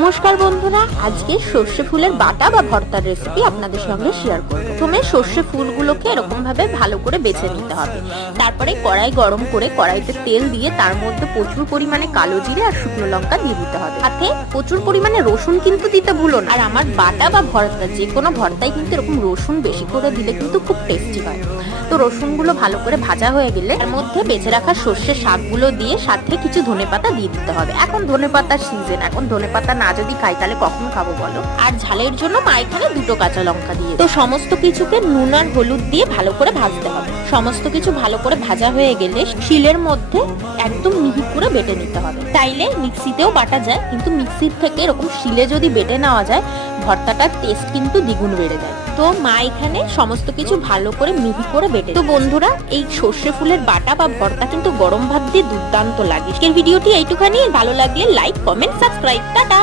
নমস্কার বন্ধুরা, আজকে সর্ষে ফুলের বাটা বা ভর্তার রেসিপি আপনাদের সঙ্গে শেয়ার করব। প্রথমে সর্ষে ফুলগুলোকে এরকম ভাবে ভালো করে বেছে নিতে হবে। তারপরে কড়াই গরম করে কড়াইতে তেল দিয়ে তার মধ্যে প্রচুর পরিমাণে কালো জিরে আর শুকনো লঙ্কা দিয়ে দিতে হবে। সাথে প্রচুর পরিমাণে রসুন কিন্তু দিতে ভুলো না। আর আমার বাটা বা ভর্তা, যে কোনো ভর্তায় কিন্তু এরকম রসুন বেশি করে দিলে কিন্তু খুব টেস্টি হয়। তো রসুনগুলো ভালো করে ভাজা হয়ে গেলে এর মধ্যে বেছে রাখা সর্ষের শাকগুলো দিয়ে সাথে কিছু ধনেপাতা দিয়ে দিতে হবে। এখন ধনেপাতার সিজন, এখন ধনেপাতা না যদি খাই তাহলে কখন খাবো বলো। আর ঝালের জন্য মা এখানে 2টো কাঁচা লঙ্কা দিয়ে, তো সমস্ত কিছুকে নুন আর হলুদ দিয়ে ভালো করে ভাজতে হবে। সমস্ত কিছু ভালো করে ভাজা হয়ে গেলে শিলের মধ্যে একদম মিহি করে বেটে নিতে হবে। চাইলে মিক্সিতেও বাটা যায়, কিন্তু মিক্সির থেকে এরকম শিলে যদি বেটে নেওয়া যায় ভর্তাটার টেস্ট কিন্তু দ্বিগুণ বেড়ে যায়। তো মা এখানে সমস্ত কিছু ভালো করে মিহি করে বেটে। তো বন্ধুরা, এই সর্ষে ফুলের বাটা বা ভর্তা কিন্তু গরম ভাত দিয়ে দুর্দান্ত লাগে। আজকের ভিডিওটি এইটুখানি। ভালো লাগলে লাইক, কমেন্ট, সাবস্ক্রাইব। টাটা।